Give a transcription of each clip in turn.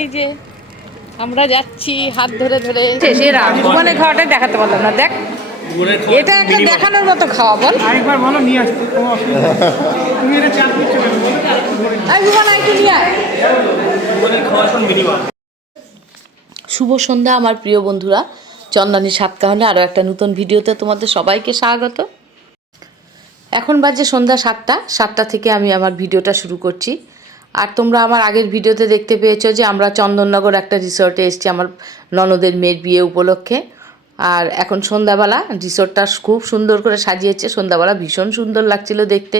এই যে আমরা যাচ্ছি হাত ধরে ধরে। সেরা ভুবনের খাওয়াটাই দেখাতে পারলাম না। দেখ, এটা একটা দেখানোর মতো খাওয়া। বল আরেকবার বলো, নিয়ে আসতে কোনো অসুবিধা নেই। তুমি এটা চাপ দিচ্ছ কেন বলো? শুভ সন্ধ্যা আমার প্রিয় বন্ধুরা, চন্দনী সাতকাহনে আরও একটা নতুন ভিডিওতে তোমাদের সবাইকে স্বাগত। এখন বাজে সন্ধ্যা 7টা থেকে আমি আমার ভিডিওটা শুরু করছি। আর তোমরা আমার আগের ভিডিওতে দেখতে পেয়েছো যে আমরা চন্দননগর একটা রিসর্টে এসেছি আমার ননদের মেয়ের বিয়ে উপলক্ষে। আর এখন সন্ধ্যাবেলা রিসর্টটা খুব সুন্দর করে সাজিয়েছে। সন্ধ্যাবেলা ভীষণ সুন্দর লাগছিল দেখতে,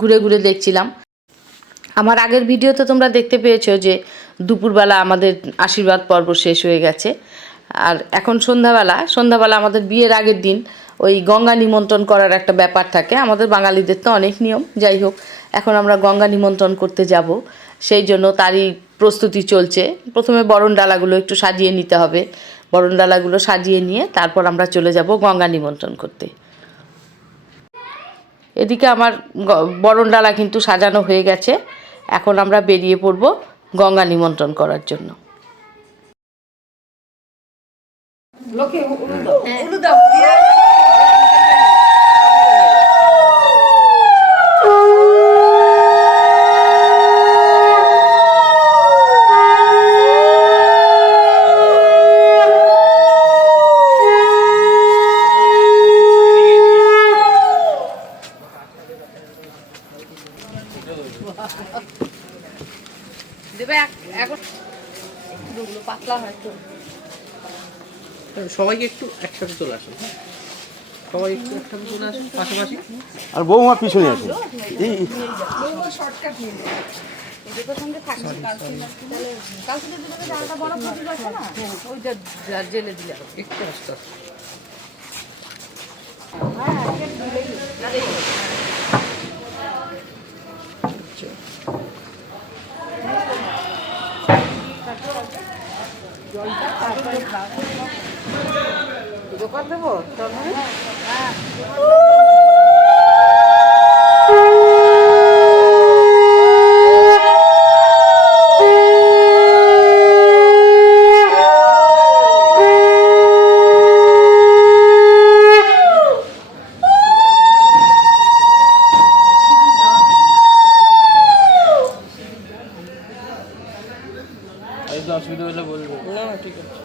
ঘুরে ঘুরে দেখছিলাম। আমার আগের ভিডিওতে তোমরা দেখতে পেয়েছো যে দুপুরবেলা আমাদের আশীর্বাদ পর্ব শেষ হয়ে গেছে। আর এখন সন্ধ্যাবেলা আমাদের বিয়ের আগের দিন ওই গঙ্গা নিমন্ত্রণ করার একটা ব্যাপার থাকে। আমাদের বাঙালিদের তো অনেক নিয়ম। যাই হোক, এখন আমরা গঙ্গা নিমন্ত্রণ করতে যাব, সেই জন্য তারই প্রস্তুতি চলছে। প্রথমে বরণ ডালাগুলো একটু সাজিয়ে নিতে হবে। বরণ ডালাগুলো সাজিয়ে নিয়ে তারপর আমরা চলে যাব গঙ্গা নিমন্ত্রণ করতে। এদিকে আমার বরণ ডালা কিন্তু সাজানো হয়ে গেছে। এখন আমরা বেরিয়ে পড়ব গঙ্গা নিমন্ত্রণ করার জন্য। সবাইকে একটু একসাথে চলে আসুন, সবাই একটু একসাথে চলে আসুন পাশাপাশি। আর বৌমা পিছনে আছে। জেলে দিলে একটু আস্তে আস্তে। দোকান দেবো অসুবিধা হলে বলবো। না ঠিক আছে।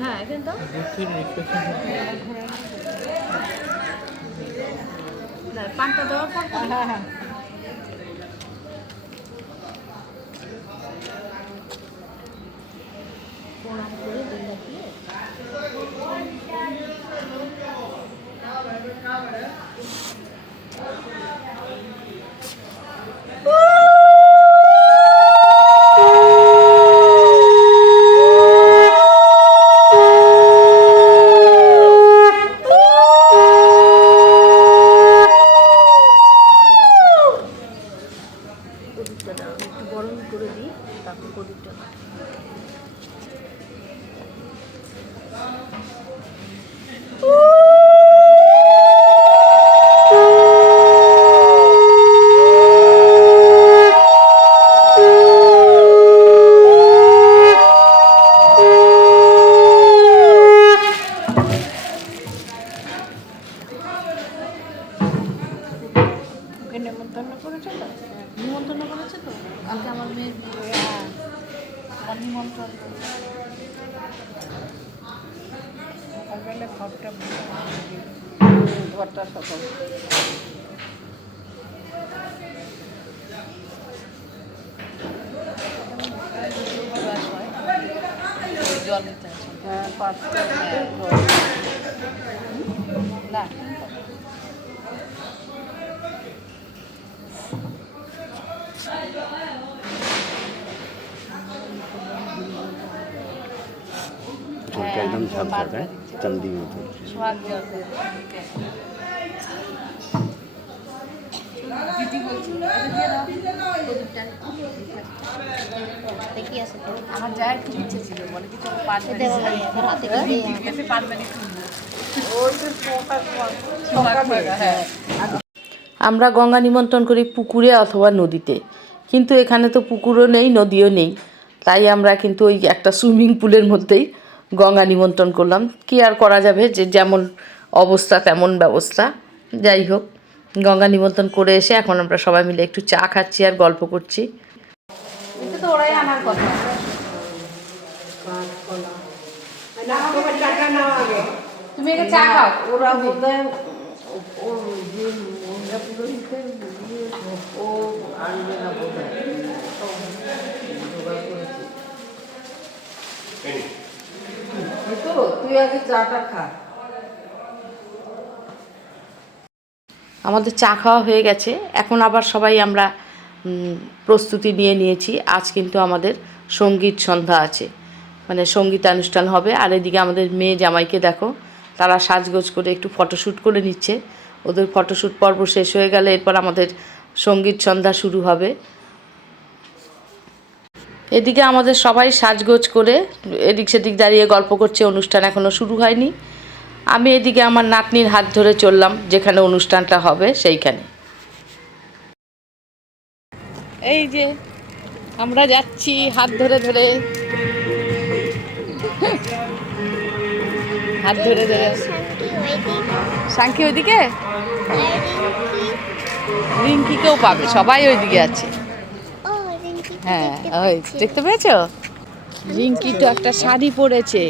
হ্যাঁ, এখানে তো পানটা দেওয়ার পর হ্যাঁ প্রণাম করে নিমন্ত্রণ করেছে তো আজকে আমার মেয়ের নিমন্ত্রণ সকালবেলা ঘরটা সকাল জল নিতে আছে। হ্যাঁ 5টা না পিছনটা একদম ঝাপঝাপ, হ্যাঁ, চান্দি মতো। আমার যাওয়ার খুব ইচ্ছে ছিল, বলে কি চলো আমরা গঙ্গা নিমন্ত্রণ করি পুকুরে অথবা নদীতে, কিন্তু এখানে তো পুকুরও নেই নদীও নেই, তাই আমরা কিন্তু ওই একটা সুইমিং পুলের মধ্যেই গঙ্গা নিমন্ত্রণ করলাম। কি আর করা যাবে, যে যেমন অবস্থা তেমন ব্যবস্থা। যাই হোক, গঙ্গা নিমন্ত্রণ করে এসে এখন আমরা সবাই মিলে একটু চা খাচ্ছি আর গল্প করছি। তো ওরাই আনার কথা। তুমি এটা চা খাও। ওরা বোধহয় ও আনবে না বোধহয়। তুই আগে চাটা খা। আমাদের চা খাওয়া হয়ে গেছে, এখন আবার সবাই আমরা প্রস্তুতি নিয়ে নিয়েছি। আজ কিন্তু আমাদের সঙ্গীত সন্ধ্যা আছে, মানে সঙ্গীতানুষ্ঠান হবে। আর এদিকে আমাদের মেয়ে জামাইকে দেখো, তারা সাজগোজ করে একটু ফটোশ্যুট করে নিচ্ছে। ওদের ফটোশ্যুট পর্ব শেষ হয়ে গেলে এরপর আমাদের সঙ্গীত সন্ধ্যা শুরু হবে। এদিকে আমাদের সবাই সাজগোজ করে এদিক সেদিক দাঁড়িয়ে গল্প করছে, অনুষ্ঠান এখনও শুরু হয়নি। আমি এদিকে আমার নাতনির হাত ধরে চললাম যেখানে অনুষ্ঠানটা হবে সেইখানে। এই যে আমরা যাচ্ছি হাত ধরে ধরে, হাত ধরে ধরে। সাংকি ওইদিকে, রিঙ্কিকেও পাবে, সবাই ওইদিকে আছে। হ্যাঁ, ওই দেখতে পেয়েছো, রিঙ্কি তো একটা শাড়ি পরেছে।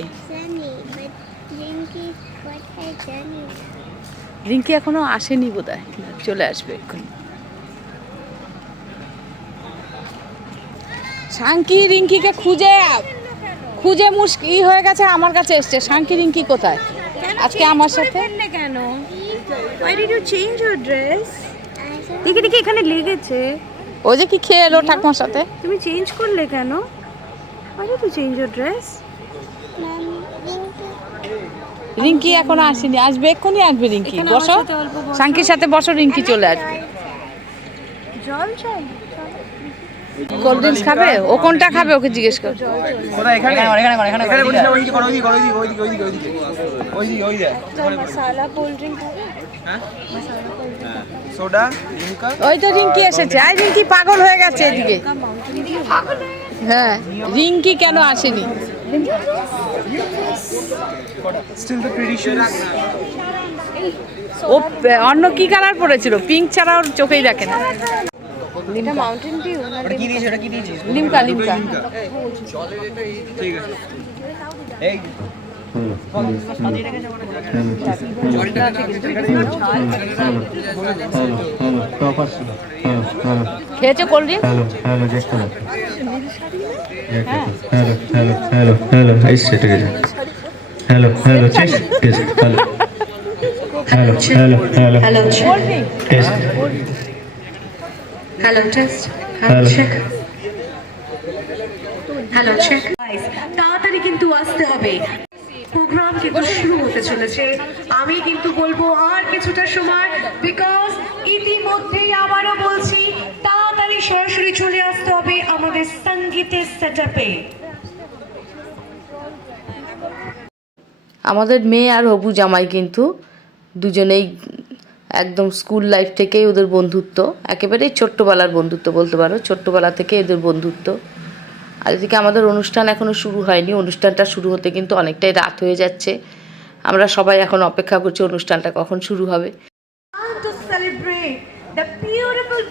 রিঙ্কি এখনো আসেনি বোধহয়, চলে আসবে এক্ষুনি। সাংকি রিঙ্কিকে খুঁজে খুঁজে মুশকিল হয়ে গেছে, আমার কাছে এসছে। সাংকি রিঙ্কি কোথায় আজকে আমার সাথে? কেন? Why did you change your dress? দেখি দেখি এখানে লেগেছে। ও যে কি খেয়ে এলো ঠাকুমার সাথে। তুমি চেঞ্জ করলে কেন? Why did you change your dress? Rinki এখনো আসেনি, আসবে এক্ষুনি, আসবে রিঙ্কি। বসো, সাংকির সাথে বসো, রিঙ্কি চলে আসবে। জল চাই। কোল্ড ড্রিঙ্কস খাবে? ও কোনটা খাবে ওকে জিজ্ঞেস কর। কোথায়? এখানে এখানে বলিস না, ওইদিকে করো, ওইদিকে ওইদিকে ওইদিকে ওইদিকে ওইদিকে ওইদিকে ওইদিকে মশলা কোল্ড ড্রিঙ্ক হবে? সোডা লিমকা। ওই তো রিঙ্কি এসেছে। আই রিঙ্কি পাগল হয়ে গেছে এদিকে। হ্যাঁ, রিঙ্কি কেন আসেনি? Still the traditions. ও অন্য কি কালার পরেছিল? পিঙ্ক ছাড়া ওর চোখেই দেখে না। এটা মাউন্টেন ডিউ না কি দিয়েছিস? এটা কি দিয়েছিস? লিমকা, লিমকা। ঠিক আছে। এই খেয়েছে cold drink? Hello, I said it again. Hello, check, yes, hello, cold drink. yes, Hello, test. hello. Check. Hello, check. তাড়াতাড়ি কিন্তু আসতে হবে, প্রোগ্রাম কিন্তু শুরু হতে চলেছে। আমি কিন্তু বলবো আর কিছুটা সময়, বিকজ ইতিমধ্যেই আবারও বলছি তাড়াতাড়ি সরাসরি চলে আসতে হবে আমাদের সঙ্গীতের সেটআপে। আমাদের মেয়ে আর হবু জামাই কিন্তু দুজনেই একদম স্কুল লাইফ থেকেই ওদের বন্ধুত্ব, একেবারেই ছোট্টবেলার বন্ধুত্ব বলতে পারো। ছোট্টবেলা থেকে এদের বন্ধুত্ব। আর এদিকে আমাদের অনুষ্ঠান এখনও শুরু হয়নি, অনুষ্ঠানটা শুরু হতে কিন্তু অনেকটাই রাত হয়ে যাচ্ছে। আমরা সবাই এখন অপেক্ষা করছি অনুষ্ঠানটা কখন শুরু হবে। To celebrate the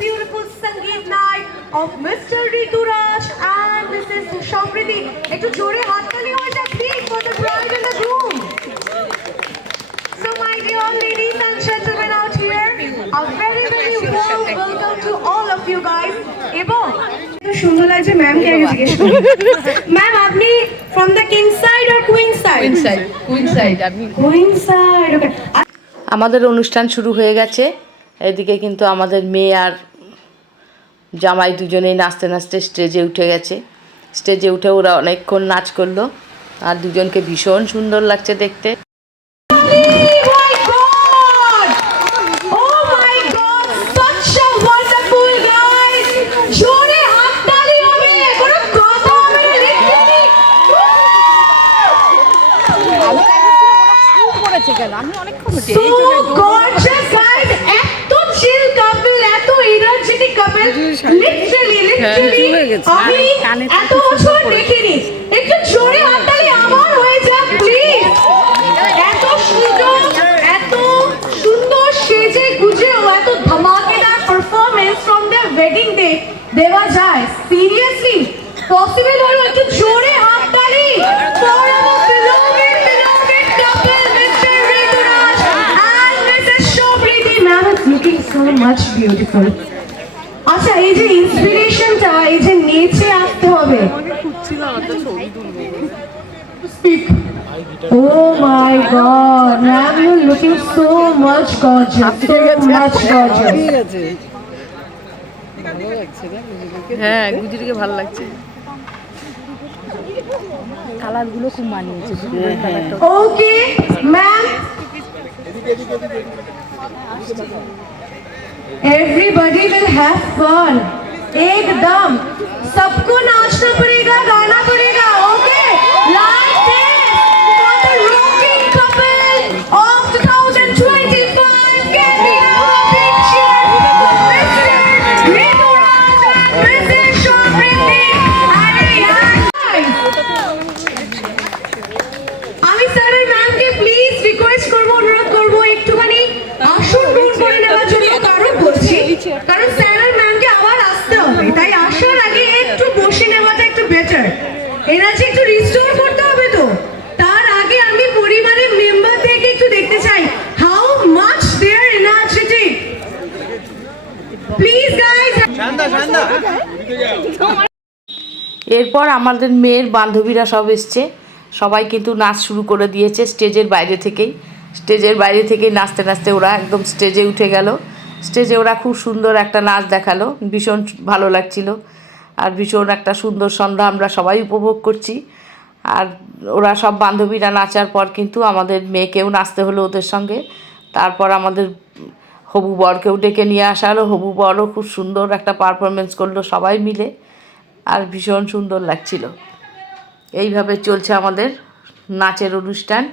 beautiful Sangeet night of Mr. Rituraj and Mrs. Shamriti. একটু জোরে হাততালি হয়ে যাক please for the bride and the groom. So my dear ladies and gentlemen out here, a very warm welcome to all of you guys. এবং সুন্দর লাগছে ma'am কে আগে জিজ্ঞেস করি। ম্যাম আপনি from the king side or queen side? Queen side. আমি Queen side. Okay. আমাদের অনুষ্ঠান শুরু হয়ে গেছে। এদিকে কিন্তু আমাদের মেয়ে আর জামাই দুজনেই নাচতে নাচতে স্টেজে উঠে গেছে। স্টেজে উঠে ওরা অনেকক্ষণ নাচ করলো। আর দুজনকে ভীষণ সুন্দর লাগছে দেখতে। my God! Oh my God! Such a wonderful guys! জোরে হাততালি হবে, কোনো কথা হবে না, literally! So gorgeous guys! এত chill couple, এত energetic couple, literally আমি এত বছর দেখিনি। একটু জোরে হাততালি আমার হয়ে যাক প্লিজ। এত সুন্দর সেজে গুজেও এত ধামাকেদার performance from the wedding day দেওয়া যায়, সিরিয়াসলি পসিবল হলো? একটু জোরে হাততালি for our beloved couple, Mr. Rituraj and Mrs. Shobhriti. Ma'am is looking so much beautiful. আচ্ছা, এই যে ইন্সপিরেশনটা, এই যে নেচে আসতে হবে। Speak. Oh my God, ma'am, you're looking so much gorgeous, so much gorgeous. হ্যাঁ, গুজরিকে ভালো লাগছে, কালারগুলো খুব মানিয়েছে। Okay, ma'am. Everybody will have fun. एकदम सबको नाचना पड़ेगा, गाना पड़ेगा. Okay, like this for the rocking couple of 2025. Can we have a big cheer for Mr. Rituraj and Mrs. Shobhriti? আমি স্যারের ম্যামকে প্লিজ রিকোয়েস্ট করবো, অনুরোধ করবো একটুখানি আসন গ্রহণ করে নেওয়ার জন্য। কারণ বলছি, কারণ স্যারের ম্যামকে আবার আসতে হবে, তাই আসার আগে একটু বসে নেওয়াটা একটু বেটার। এনার্জি একটু রিস্টোর করতে হবে, তো তার আগে আমি পরিবারের মেম্বারদেরকে একটু দেখতে চাই how much they are energetic. Please guys. এরপর আমাদের মেয়ের বান্ধবীরা সব এসছে, সবাই কিন্তু নাচ শুরু করে দিয়েছে স্টেজের বাইরে থেকেই নাচতে নাচতে ওরা একদম স্টেজে উঠে গেল। স্টেজে ওরা খুব সুন্দর একটা নাচ দেখালো, ভীষণ ভালো লাগছিল। আর ভীষণ একটা সুন্দর সন্ধ্যা আমরা সবাই উপভোগ করছি। আর ওরা সব বান্ধবীরা নাচার পর কিন্তু আমাদের মেয়েকেও নাচতে হলো ওদের সঙ্গে। তারপর আমাদের হবু বরকেও ডেকে নিয়ে আসা হলো, হবু বরও খুব সুন্দর একটা পারফরমেন্স করলো সবাই মিলে, আর ভীষণ সুন্দর লাগছিল। এইভাবে চলছে আমাদের নাচের অনুষ্ঠান।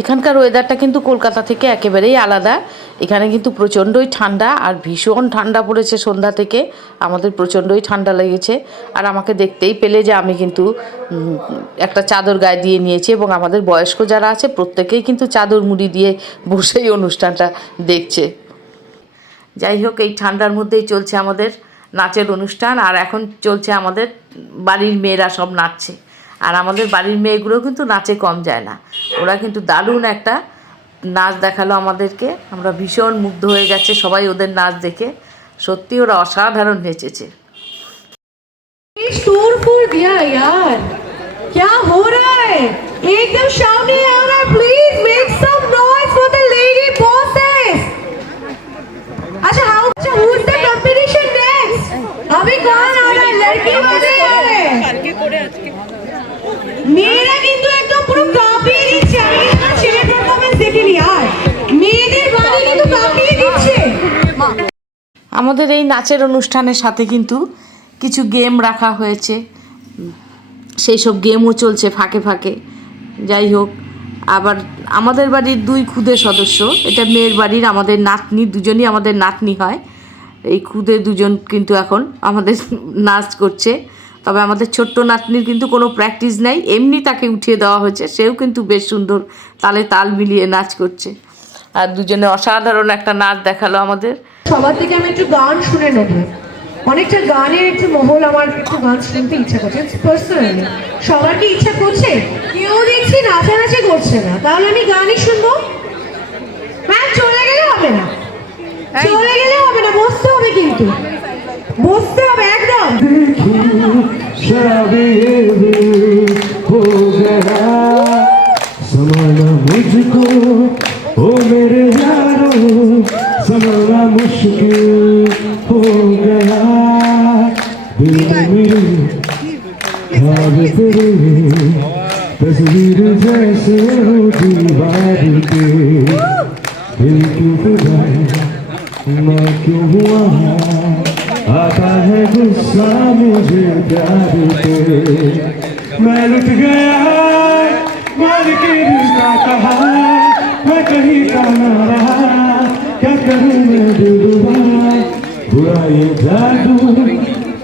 এখানকার ওয়েদারটা কিন্তু কলকাতা থেকে একেবারেই আলাদা। এখানে কিন্তু প্রচণ্ডই ঠান্ডা, আর ভীষণ ঠান্ডা পড়েছে সন্ধ্যা থেকে, আমাদের প্রচণ্ডই ঠান্ডা লেগেছে। আর আমাকে দেখতেই পেলে যে আমি কিন্তু একটা চাদর গায়ে দিয়ে নিয়েছি, এবং আমাদের বয়স্ক যারা আছে প্রত্যেকেই কিন্তু চাদর মুড়ি দিয়ে বসেই অনুষ্ঠানটা দেখছে। যাই হোক, এই ঠান্ডার মধ্যেই চলছে আমাদের নাচের অনুষ্ঠান। আর এখন চলছে আমাদের বাড়ির মেয়েরা সব নাচছে, আর আমাদের বাড়ির মেয়েগুলো কিন্তু নাচে কম যায় না। ওরা কিন্তু দারুণ একটা নাচ দেখালো আমাদেরকে, আমরা ভীষণ মুগ্ধ হয়ে গেছে সবাই ওদের নাচ দেখে। সত্যি ওরা অসাধারণ নেচেছে। शोर फूल दिया यार, क्या हो रहा है? एकदम सामने आना, please make some noise for the lady bosses. अच्छा, who is the competition next? अभी कौन आ रहा है? लड़की वाले आ रहे हैं। मेरा কিন্তু একদম পুরো কাঁপিয়ে দিচ্ছে। আমি কিন্তু ছেলে পারফরম্যান্স দেখিনি, আর মেয়েদের বাড়ি কিন্তু কাঁপিয়ে দিচ্ছে। আমাদের এই নাচের অনুষ্ঠানের সাথে কিন্তু কিছু গেম রাখা হয়েছে, সেই সব গেমও চলছে ফাঁকে ফাঁকে। যাই হোক, আবার আমাদের বাড়ির দুই খুদে সদস্য, এটা মেয়ের বাড়ির আমাদের নাতনি, দুজনই আমাদের নাতনি হয়। এই খুদে দুজন কিন্তু এখন আমাদের নাচ করছে। তবে আমাদের ছোট্ট নাতনির কিন্তু কোনো প্র্যাকটিস নেই, এমনি তাকে উঠিয়ে দেওয়া হয়েছে, সেও কিন্তু বেশ সুন্দর তালে তাল মিলিয়ে নাচ করছে। আর দুজনে অসাধারণ একটা নাচ দেখালো আমাদের। সবার থেকে আমি একটু গান শুনে নেব, অনেকটা গানের একটু মহল, আমার একটু গান শুনতে ইচ্ছা করছে পার্সোনালি। সবার কি ইচ্ছা করছে? কেউ দেখছি নাচানাচি করছে না, তাহলে আমি গানই শুনবো। ম্যাম চলে গেলে হবে না, চলে গেলে হবে না, বসতে হবে, কিন্তু বসতে হবে একদম। मुझको ओ मेरे यारो समझना मुश्किल हो गया, दिल में ख्वाब तेरे तस्वीर जैसे हो दीवार पे दिल क्यों खुदा मैं क्यों हुआ आता है गुस्सा मुझे प्यार पे मैं लुट गया मान के दिल का कहा मैं कहीं का ना रहा क्या करूं मैं दिलरुबा बुरा ये जादू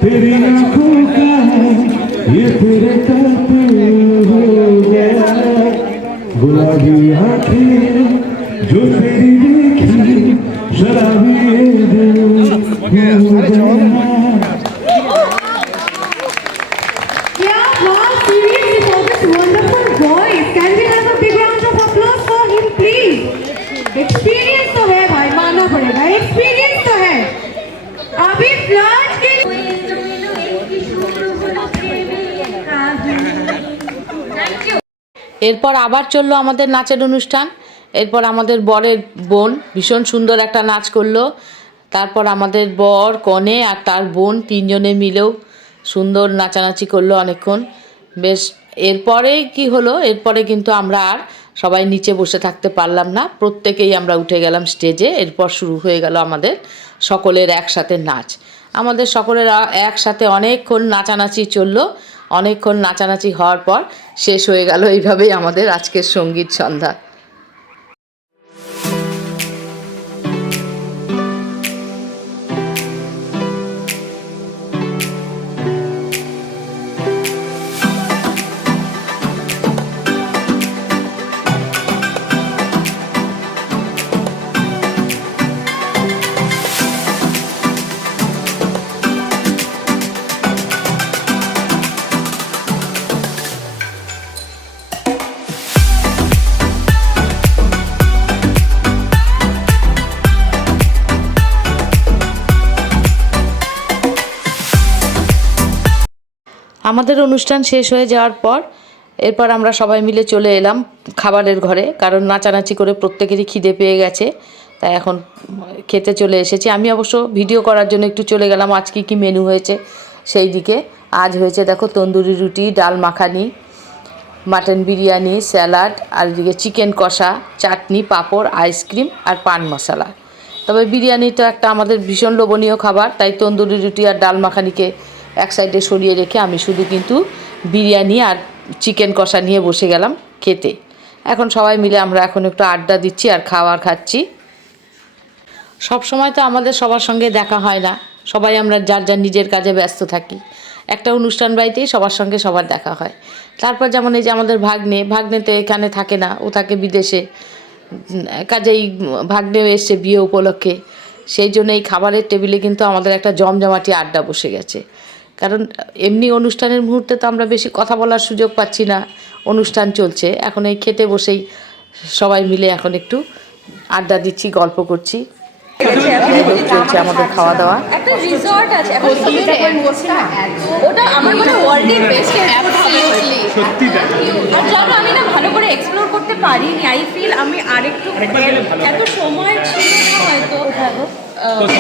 तेरी आंखों का है ये तेरे करते हो गया गुलाबी आंखें जो तेरी देखी शराबी ये दिल हो गया Yeah, wow, seriously, for this wonderful voice. Can we have a big round of applause for him, please? Experience तो है भाई, मानना पड़ेगा. Experience तो है. अभी फ्लर्ट के এরপর আবার চললো আমাদের নাচের অনুষ্ঠান। এরপর আমাদের বরের বোন ভীষণ সুন্দর একটা নাচ করলো। তারপর আমাদের বর, কনে আর তার বোন তিনজনে মিলেও সুন্দর নাচানাচি করলো অনেকক্ষণ। বেশ, এরপরে কি হলো, এরপরে কিন্তু আমরা আর সবাই নিচে বসে থাকতে পারলাম না, প্রত্যেকেই আমরা উঠে গেলাম স্টেজে। এরপর শুরু হয়ে গেল আমাদের সকলের একসাথে নাচ। আমাদের সকলের একসাথে অনেকক্ষণ নাচানাচি চললো। অনেকক্ষণ নাচানাচি হওয়ার পর শেষ হয়ে গেল এইভাবেই আমাদের আজকের সঙ্গীত সন্ধ্যা। আমাদের অনুষ্ঠান শেষ হয়ে যাওয়ার পর এরপর আমরা সবাই মিলে চলে এলাম খাবারের ঘরে, কারণ নাচানাচি করে প্রত্যেকেরই খিদে পেয়ে গেছে, তাই এখন খেতে চলে এসেছি। আমি অবশ্য ভিডিও করার জন্য একটু চলে গেলাম আজ কী মেনু হয়েছে সেই দিকে। আজ হয়েছে দেখো তন্দুরি রুটি, ডাল মাখানি, মাটন বিরিয়ানি, স্যালাড, আর এদিকে চিকেন কষা, চাটনি, পাঁপড়, আইসক্রিম আর পান মশলা। তবে বিরিয়ানিটা একটা আমাদের ভীষণ লোভনীয় খাবার, তাই তন্দুরি রুটি আর ডাল মাখানিকে এক সাইডে সরিয়ে রেখে আমি শুধু কিন্তু বিরিয়ানি আর চিকেন কষা নিয়ে বসে গেলাম খেতে। এখন সবাই মিলে আমরা এখন একটু আড্ডা দিচ্ছি আর খাবার খাচ্ছি। সব সময় তো আমাদের সবার সঙ্গে দেখা হয় না, সবাই আমরা যার যার নিজের কাজে ব্যস্ত থাকি। একটা অনুষ্ঠান বাড়িতেই সবার সঙ্গে সবার দেখা হয়। তারপর যেমন এই যে আমাদের ভাগ্নে তো এখানে থাকে না, ও থাকে বিদেশে, কাজেই ভাগ্নেও এসছে বিয়ে উপলক্ষে। সেই জন্য এই খাবারের টেবিলে কিন্তু আমাদের একটা জমজমাটি আড্ডা বসে গেছে। কারণ এমনি অনুষ্ঠানের মুহূর্তে তো আমরা বেশি কথা বলার সুযোগ পাচ্ছি না, অনুষ্ঠান চলছে। এখন এই খেতে বসেই সবাই মিলে এখন একটু আড্ডা দিচ্ছি, গল্প করছি। চলছে আমাদের খাওয়া দাওয়া। একটা রিসর্ট আছে এখন ওটা আমার মনে হয় ওয়ার্ল্ডের বেস্ট সত্যি আর জানো আমি না ভালো করে এক্সপ্লোর করতে পারিনি। আই ফিল আমি আরেকটু এত সময় ছিল না হয়তো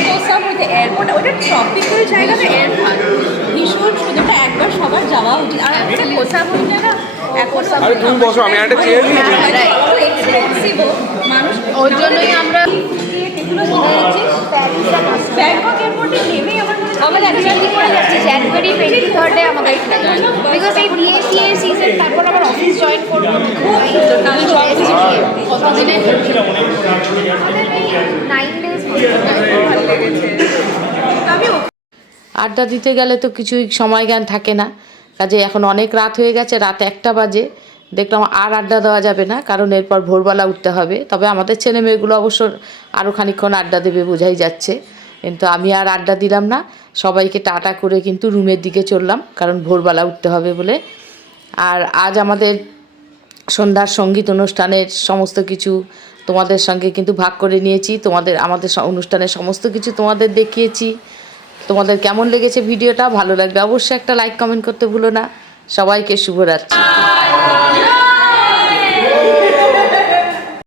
কোসাম হইতে এয়ারপোর্ট, ওটা ট্রপিক্যাল জায়গাতে এয়ারপোর্ট ভীষণ সুন্দর, একবার সবার যাওয়া উচিত। আর কোসাম হইতে না এখন তুমি বসো, আমি একটা চেয়ার নিয়ে এক্সপেন্সিভ মানুষ, ওই জন্যই আমরা ব্যাংকক এয়ারপোর্টে নেমেই আমার অ্যাকচুয়ালি করে যাচ্ছে জানুয়ারি 23 আমাদের বিকজ এই বিএসিএ সিজন, তারপর আবার অফিস জয়েন করবো। খুব সুন্দর কাজ কতদিনে 9 days ভালো লেগেছে। আমি আড্ডা দিতে গেলে তো কিছুই সময় জ্ঞান থাকে না, কাজে এখন অনেক রাত হয়ে গেছে, রাত 1টা বাজে। দেখলাম আর আড্ডা দেওয়া যাবে না, কারণ এরপর ভোরবেলা উঠতে হবে। তবে আমাদের ছেলে মেয়েগুলো অবশ্য আরও খানিকক্ষণ আড্ডা দেবে বোঝাই যাচ্ছে, কিন্তু আমি আর আড্ডা দিলাম না। সবাইকে টাটা করে কিন্তু রুমের দিকে চললাম, কারণ ভোরবেলা উঠতে হবে বলে। আর আজ আমাদের সন্ধ্যার সঙ্গীত অনুষ্ঠানের সমস্ত কিছু তোমাদের সঙ্গে কিন্তু ভাগ করে নিয়েছি। আমাদের অনুষ্ঠানের সমস্ত কিছু তোমাদের দেখিয়েছি। তোমাদের কেমন লেগেছে ভিডিওটা? ভালো লাগলে অবশ্যই একটা লাইক কমেন্ট করতে ভুলো না। সবাইকে শুভরাত্রি।